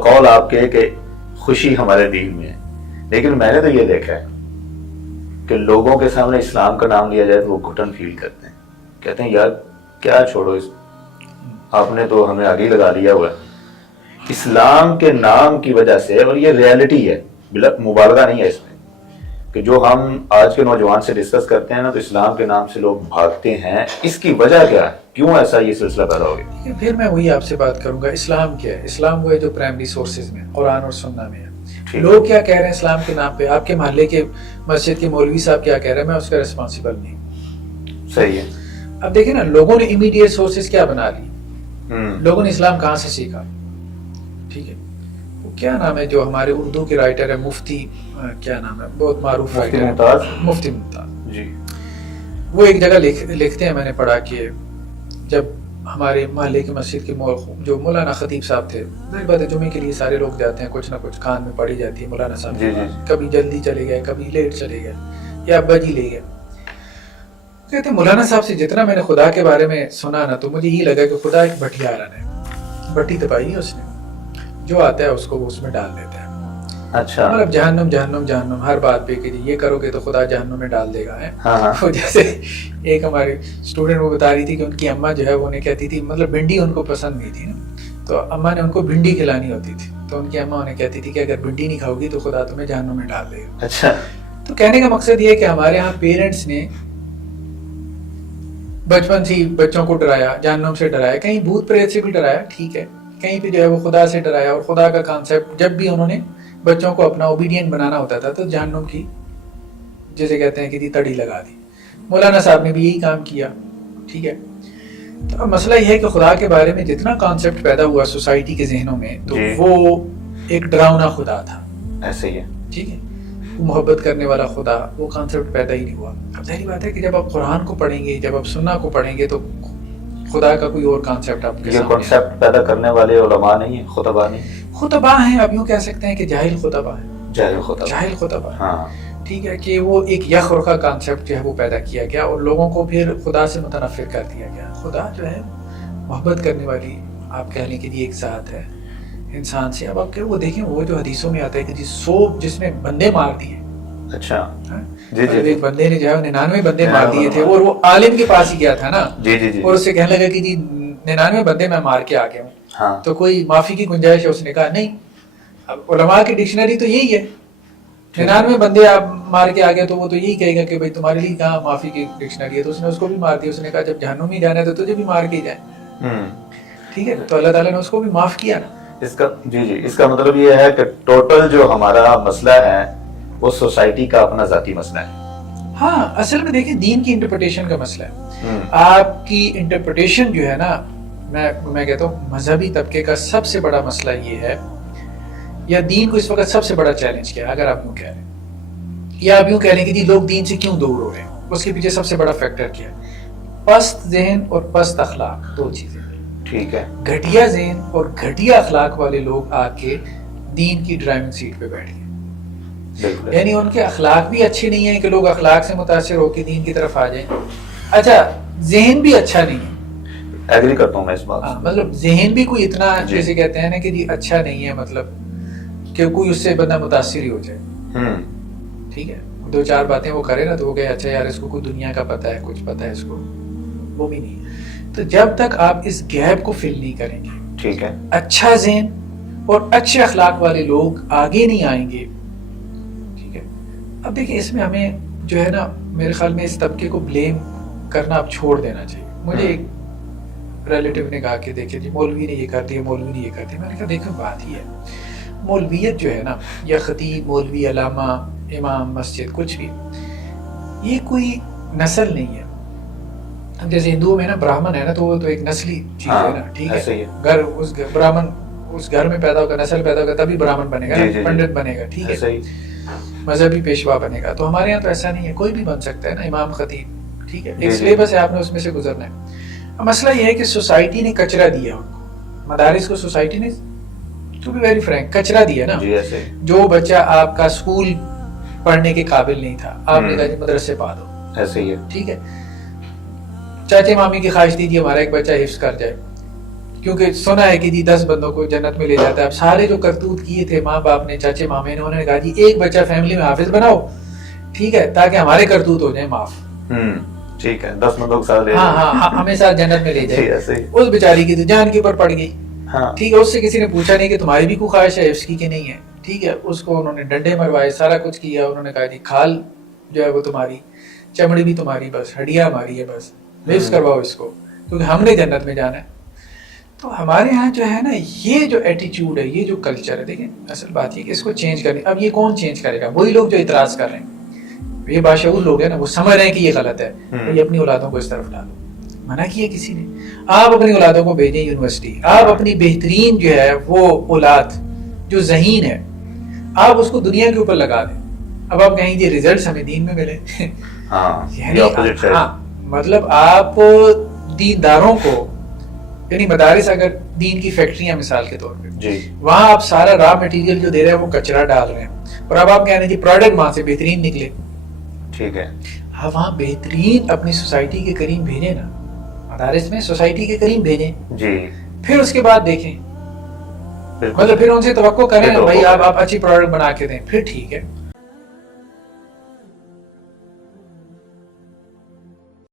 بقول آپ کے کہ خوشی ہمارے دین میں ہے، لیکن میں نے تو یہ دیکھا ہے کہ لوگوں کے سامنے اسلام کا نام لیا جائے تو وہ گھٹن فیل کرتے ہیں، کہتے ہیں یار کیا چھوڑو آپ نے تو ہمیں آگے لگا لیا ہوا ہے اسلام کے نام کی وجہ سے. اور یہ ریالٹی ہے، مبالغہ نہیں ہے اس میں، کہ جو ہم آج کے نوجوان سے ڈسکس کرتے ہیں نا تو اسلام کے نام سے لوگ بھاگتے ہیں. اس کی وجہ کیا ہے، کیوں ایسا یہ سلسلہ پیدا ہو گیا؟ پھر میں وہی آپ سے بات کروں گا، اسلام کیا ہے؟ اسلام وہ ہے جو پرائمری سورسز میں قرآن اور سنہ میں ہے. لوگ کیا کہہ رہے ہیں اسلام کے نام پہ، آپ کے محلے کے مسجد کے مولوی صاحب کیا کہہ رہے ہیں، میں اس کا ریسپانسیبل نہیں. صحیح ہے. اب دیکھیں نا، لوگوں نے امیڈیٹ سورسز کیا بنا لی، لوگوں نے اسلام کہاں سے سیکھا. ٹھیک ہے، وہ کیا نام ہے جو ہمارے اردو کے رائٹر ہے، مفتی کیا نام ہے، بہت معروف رائٹر ہے، مفتی ممتاز جی. وہ ایک جگہ لکھتے ہیں، میں نے پڑھا کہ جب ہمارے محلے کی مسجد کے جو مولانا خطیب صاحب تھے، ظاہر بات ہے جمعے کے لیے سارے لوگ جاتے ہیں، کچھ نہ کچھ کان میں پڑھی جاتی ہے مولانا صاحب جی. کبھی جلدی چلے گئے، کبھی لیٹ چلے گئے، یا ابا جی لے گئے. کہتے ہیں مولانا صاحب سے جتنا میں نے خدا کے بارے میں سنا نا، تو مجھے یہ لگا کہ خدا ایک بھٹیارن ہے، بھٹی دبائی ہے اس نے، جو آتا ہے اس کو وہ اس میں ڈال دیتا ہے. اچھا، مطلب جہنم جہنم جہنم ہر بات پہ کہ یہ کرو گے تو خدا جہنم میں ڈال دے گا. ہاں. جیسے ایک ہماری اسٹوڈنٹ وہ بتا رہی تھی کہ ان کی اماں جو ہے وہ انہیں کہتی تھی، مطلب بھنڈی ان کو پسند نہیں تھی نا، تو اماں نے ان کو بھنڈی کھلانی ہوتی تھی، تو ان کی اماں انہیں کہتی تھی کہ اگر بھنڈی نہیں کھاؤ گی تو خدا تمہیں جہنم میں ڈال دے گا. اچھا. تو کہنے کا مقصد یہ ہے کہ ہمارے ہاں پیرنٹس نے بچپن سے بچوں کو ڈرایا، جہنم سے ڈرایا، کہیں بھوت پریت سے بھی ڈرایا، ٹھیک ہے، کہیں پہ جو ہے وہ خدا سے ڈرایا. اور خدا کا کانسیپٹ جب بھی انہوں نے بچوں کو اپنا اوبیڈینٹ بنانا ہوتا تھا تو جہنم کی جسے کہتے ہیں کہ تڑی لگا دی. مولانا صاحب نے بھی یہی کام کیا. ٹھیک ہے، تو مسئلہ یہ ہے کہ خدا کے بارے میں جتنا کانسیپٹ پیدا ہوا سوسائٹی کے ذہنوں میں، تو وہ ایک ڈراؤنا خدا تھا. ایسے ہی ہے. ٹھیک ہے، محبت کرنے والا خدا، وہ کانسیپٹ پیدا ہی نہیں ہوا. اب ظاہری بات ہے کہ جب آپ قرآن کو پڑھیں گے، جب آپ سنہ کو پڑھیں گے، تو خدا کا کوئی اور کانسیپٹ آپ کے یہ کانسیپٹ پیدا کرنے والے علماء نہیں ہیں، خطباء نہیں، خطباء ہیں. آپ یوں کہہ سکتے ہیں کہ جاہل خطباء ہیں، جاہل خطباء. ہاں. ٹھیک ہے، کہ وہ ایک یخر کا کانسیپٹ جو ہے وہ پیدا کیا گیا اور لوگوں کو پھر خدا سے متنفر کر دیا گیا. خدا جو ہے محبت کرنے والی، آپ کہہ لیں کہ یہ ایک ذات ہے انسان سے. اب آپ وہ دیکھیں، وہ جو حدیثوں میں آتا ہے کہ جی 100 جس نے بندے مار دیے. اچھا جی. ایک بندے نے جو ہے 99 بندے مار دیے تھے، اور وہ عالم کے پاس ہی گیا تھا نا. جی. اور اس سے کہنے لگا کہ جی 99 بندے میں مار کے آ گیا ہوں. ہاں. تو کوئی معافی کی گنجائش ہے؟ اس نے کہا نہیں. اب علماء کی ڈکشنری تو یہی ہے، 99 بندے آپ مار کے آ گئے تو وہ تو یہی کہے گا کہ بھائی تمہارے لیے کہاں معافی کی ڈکشنری ہے. تو اس نے اس کو بھی مار دیا. اس نے کہا جب جہنم میں جانا ہے تو تجھے بھی مار کے ہی جائیں. ٹھیک ہے، تو اللہ تعالیٰ نے اس کو بھی معاف کیا نا. اس کا مطلب یہ ہے کہ ٹوٹل جو ہمارا مسئلہ ہے وہ سوسائٹی کا اپنا ذاتی مسئلہ ہے. ہاں، اصل میں دیکھیں دین کی انٹرپریٹیشن کا مسئلہ ہے. آپ کی انٹرپریٹیشن جو ہے نا، میں کہتا ہوں مذہبی طبقے کا سب سے بڑا مسئلہ یہ ہے، یا دین کو اس وقت سب سے بڑا چیلنج کیا ہے، اگر آپ یوں کہہ رہے ہیں، یا آپ یوں کہہ رہے ہیں کہ جی لوگ دین سے کیوں دور ہو رہے ہیں، اس کے پیچھے سب سے بڑا فیکٹر کیا ہے؟ پست ذہن اور پست اخلاق، دو چیزیں. ٹھیک ہے، گھٹیا ذہن اور گھٹیا اخلاق والے لوگ آ کے دین کی ڈرائیونگ سیٹ پہ بیٹھ گئے. یعنی ان کے اخلاق بھی اچھے نہیں ہیں کہ لوگ اخلاق سے متاثر ہو کے دین کی طرف آ جائیں. اچھا، ذہن بھی اچھا نہیں ہے. ایگری کرتا ہوں میں اس بات. مطلب ذہن بھی کوئی اتنا جیسے کہتے ہیں نا کہ جی اچھا نہیں ہے، مطلب کہ کوئی اس سے بندہ متاثر ہی ہو جائے. ٹھیک ہے، 2-4 باتیں وہ کرے نا تو وہ کہے اچھا یار اس کو کوئی دنیا کا پتہ ہے، کچھ پتہ ہے اس کو، وہ بھی نہیں. تو جب تک آپ اس گیپ کو فل نہیں کریں گے، ٹھیک ہے، اچھا ذہن اور اچھے اخلاق والے لوگ آگے نہیں آئیں گے. ٹھیک ہے، اب دیکھیں اس میں ہمیں جو ہے نا، میرے خیال میں اس طبقے کو بلیم کرنا اب چھوڑ دینا چاہیے. مجھے ایک ریلیٹیو نے کہا کہ دیکھیں جی مولوی نے یہ کر دیا، مولوی نے یہ کر دیا. میں نے کہا دیکھو بات ہی ہے، مولویت جو ہے نا، یا خطیب، مولوی، علامہ، امام مسجد، کچھ بھی، یہ کوئی نسل نہیں ہے. جیسے ہندوؤں میں نا برہمن ہے نا، تو وہ تو ایک نسلی چیز ہے نا. ٹھیک ہے، برہمن اس گھر میں پیدا ہوگا، نسل پیدا ہوگا تبھی برہمن بنے گا، پنڈت بنے گا. ٹھیک ہے، مذہبی پیشوا بنے گا. تو ہمارے یہاں تو ایسا نہیں ہے، کوئی بھی بن سکتا ہے نا، امام، خطیب. ٹھیک ہے، ایک سلیبس ہے، آپ نے اس میں سے گزرنا ہے. مسئلہ یہ ہے کہ سوسائٹی نے کچرا دیا ان کو، مدارس کو سوسائٹی نے ٹو بی ویری فرینک کچرا دیا نا. جو بچہ آپ کا اسکول پڑھنے کے قابل نہیں تھا، آپ نے کہا جی مدرسے پا دو. ایسے ہی ہے. ٹھیک ہے، چاچے مامی کی خواہش تھی جی ہمارا ایک بچہ حفظ کر جائے. کیونکہ سنا ہے کہ جی 10 بندوں کو جنت میں لے جاتا ہے. اب سارے جو کرتوت کیے تھے ماں باپ نے, چاچے مامے نے, انہوں نے کہا جی ایک بچہ فیملی میں حافظ بناؤ, ٹھیک ہے, تاکہ ہمارے کرتوت ہو جائیں معاف. ٹھیک ہے, 10 بندوں کے ساتھ لے ہاں ہاں ہمیں ساتھ جنت میں لے جائے. صحیح. اس بیچاری کی تو جان کے اوپر پڑ گئی. ہاں ٹھیک ہے, اس سے کسی نے پوچھا نہیں کہ تمہاری بھی کوئی خواہش ہے, اس کی کہ نہیں ہے. ٹھیک ہے, اس کو انہوں نے ڈنڈے مروائے, سارا کچھ کیا. انہوں نے کہا جی کھال جو ہے وہ تمہاری, چمڑی بھی تمہاری, بس ہڈیاں ہماری ہے, بس لفظ کرواؤ اس کو, کیونکہ ہم نے جنت میں جانا ہے. تو ہمارے ہاں جو ہے نا یہ جو ایٹیچیوڈ ہے, یہ جو کلچر ہے, دیکھیں اصل بات یہ کہ اس کو چینج کریں. اب یہ کون چینج کرے گا؟ وہی لوگ جو اعتراض کر رہے ہیں. یہ باشعور لوگ ہیں نا, وہ سمجھ رہے ہیں کہ یہ غلط ہے, یہ اپنی اولادوں کو اس طرف ڈالو. منع کیا کسی نے؟ آپ اپنی اولادوں کو بھیجیں یونیورسٹی. آپ اپنی بہترین جو ہے وہ اولاد جو ذہین ہے, آپ اس کو دنیا کے اوپر لگا دیں. اب آپ کہیں گے ریزلٹس ہمیں دین میں ملے. مطلب آپ دینداروں کو, یعنی مدارس اگر دین کی فیکٹریاں مثال کے طور پہ, وہاں آپ سارا را مٹیریل جو دے رہے ہیں وہ کچرا ڈال رہے ہیں, اور اب آپ کہہ رہے ہیں کہ پروڈکٹ وہاں سے بہترین نکلے. ٹھیک ہے, ہاں وہاں بہترین اپنی سوسائٹی کے قریب بھیجیں نا, مدارس میں سوسائٹی کے قریب بھیجیں, پھر اس کے بعد دیکھیں. مطلب پھر ان سے توقع کریں بھائی آپ اچھی پروڈکٹ بنا کے دیں, پھر ٹھیک ہے.